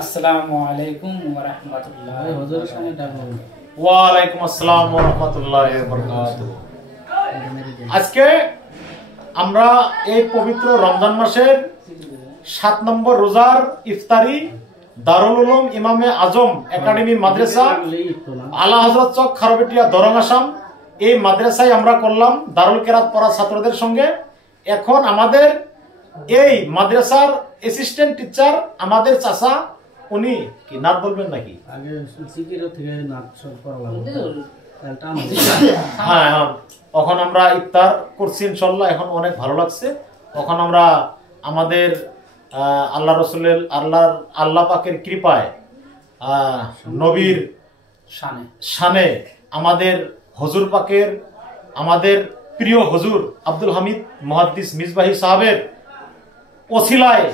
আসসালামু আলাইকুম ওয়া রাহমাতুল্লাহি হুজুরের সঙ্গে ডাকবো। ওয়া আলাইকুম আসসালাম ওয়া রাহমাতুল্লাহি ওয়া বারাকাতুহু। আজকে আমরা এই পবিত্র রমজান মাসের 7 নম্বর রোজার ইফতারি দারুল উলুম ইমামে আজম একাডেমি মাদ্রাসা আলা হযরত চক খারবেটিয়া দরং আসাম এই মাদ্রাসায় আমরা করলাম দারুল কেরাত পড়া ছাত্রদের সঙ্গে। এখন আমাদের এই মাদ্রাসার অ্যাসিস্ট্যান্ট টিচার আমাদের চাচা, উনি কি নাত বলবেন নাকি? আগে সিকিরো থেকে নাত সব পড়ালাম। হ্যাঁ, এখন আমরা ইফতার করছি ইনশাআল্লাহ, এখন অনেক ভালো লাগছে। এখন আমরা আমাদের আল্লাহ রসুলের আল্লাহ পাকের কৃপায় নবীর শানে আমাদের হুজুর পাকের আমাদের প্রিয় হুজুর আব্দুল হামিদ মুহাদ্দিস মিসবাহি সাহেবের ওসিলায়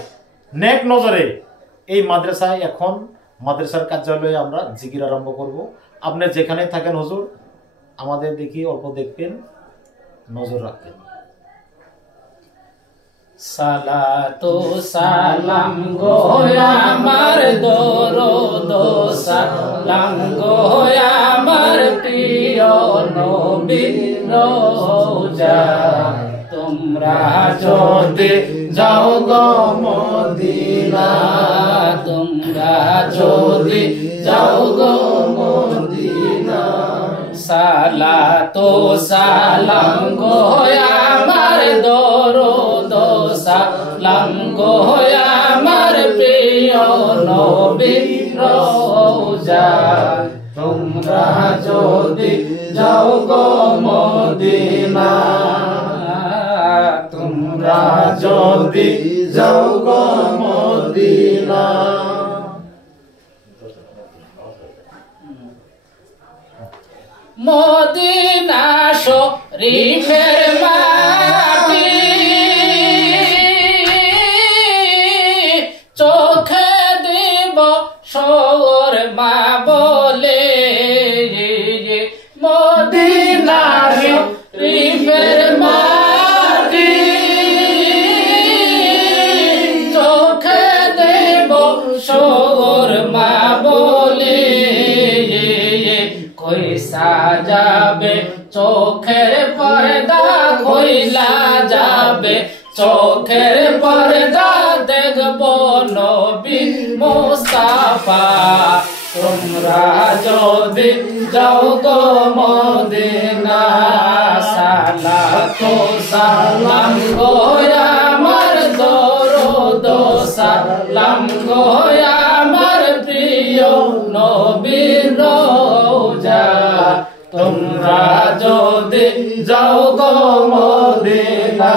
নেক নজরে এই মাদ্রাসায় এখন মাদ্রাসার কার্যালয়ে আমরা জিকির আরম্ভ করব। আপনি যেখানে থাকেন হুজুর আমাদের দেখি অল্প দেখবেন, নজর রাখবেন। সালাতু সালাম গো আমার দরুদ সালাম গো আমার প্রিয় নবীর রওজা, তোমরা যদি যাও গো মদিনা, তোমরা যদি যাও গো মদিনা। সালাতু সালাম গো আমার দরুদ সালাম গো আমার প্রিয় নবীর রওজা, তোমরা যদি যাও গো মদিনা, তোমরা যদি যাও গো মদিনা। মদিনা শরীফের মাটি চোখে দিব শর্মা বলে, মদিনা শরীফের মাটি চোখে দেব শর্মা বলে, কইসা যাবে চোখের পর্দা খইলা যাবে চোখের পর্দা, দেখব নবী মুস্তাফা, তোমরা যদি যাও গো মদিনা। সালাতু সালাম গো আমার দরুদ সালাম গো আমার প্রিয় নবীর রওজা, তোমরা যদি যাও গো মদিনা,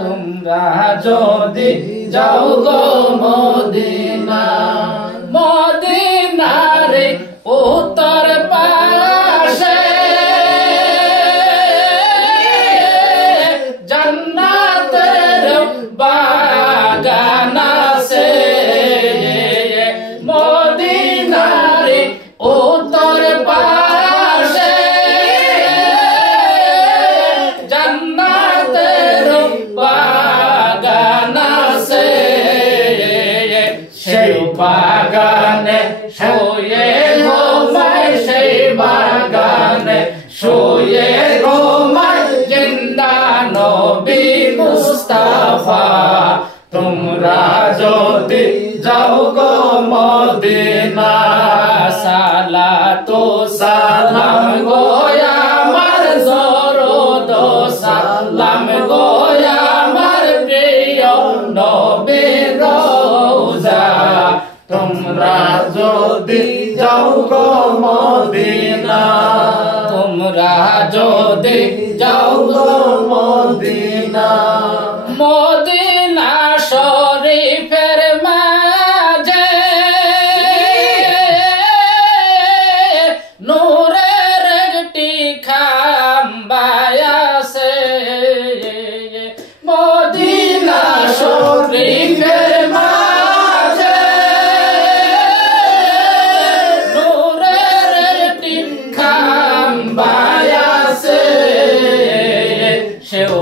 তোমরা যদি যাও গো মদিনা। মদিনারে উত্তর পাশে জান্নাতের বাগান আছে, মদিনারে উত্তর পাশে জান্নাতের বাগান আছে, সেই বাগানে শুয়ে ঘুমায়, সেই বাগানে শুয়ে ঘুমায় জিন্দা নবী মুস্তাফা, তোমরা যদি যাও গো মদিনা। সালাতু সালাম গো আমার দরুদ সালাম গো আমার প্রিয় নবীর রওজা, তোমরা যদি যাও গো মদিনা, তোমরা যদি যাও গো মদিনা। মদিনা শরীফের মাঝে নূরের একটি খাম্বা আছে, মদিনা শরীফের মাঝে নূরের একটি খাম্বা আছে, সেও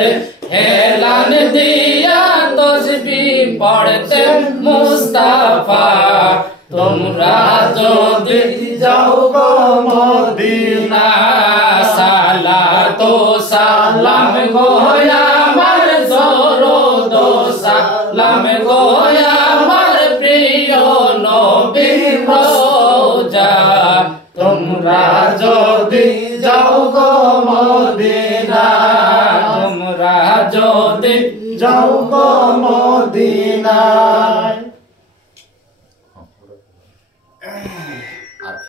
রাতে হেলান দিয়া তসবিহ পড়তে মুস্তাফা তোমরা যদি যাও গো মদিনা সালাতু সালাম গো আমার দরুদ সালাম গো আমার প্রিয় নবী রওজা তোমরা যদি যাও গো মদিনা তোমরা যদি যাও গো মদিনা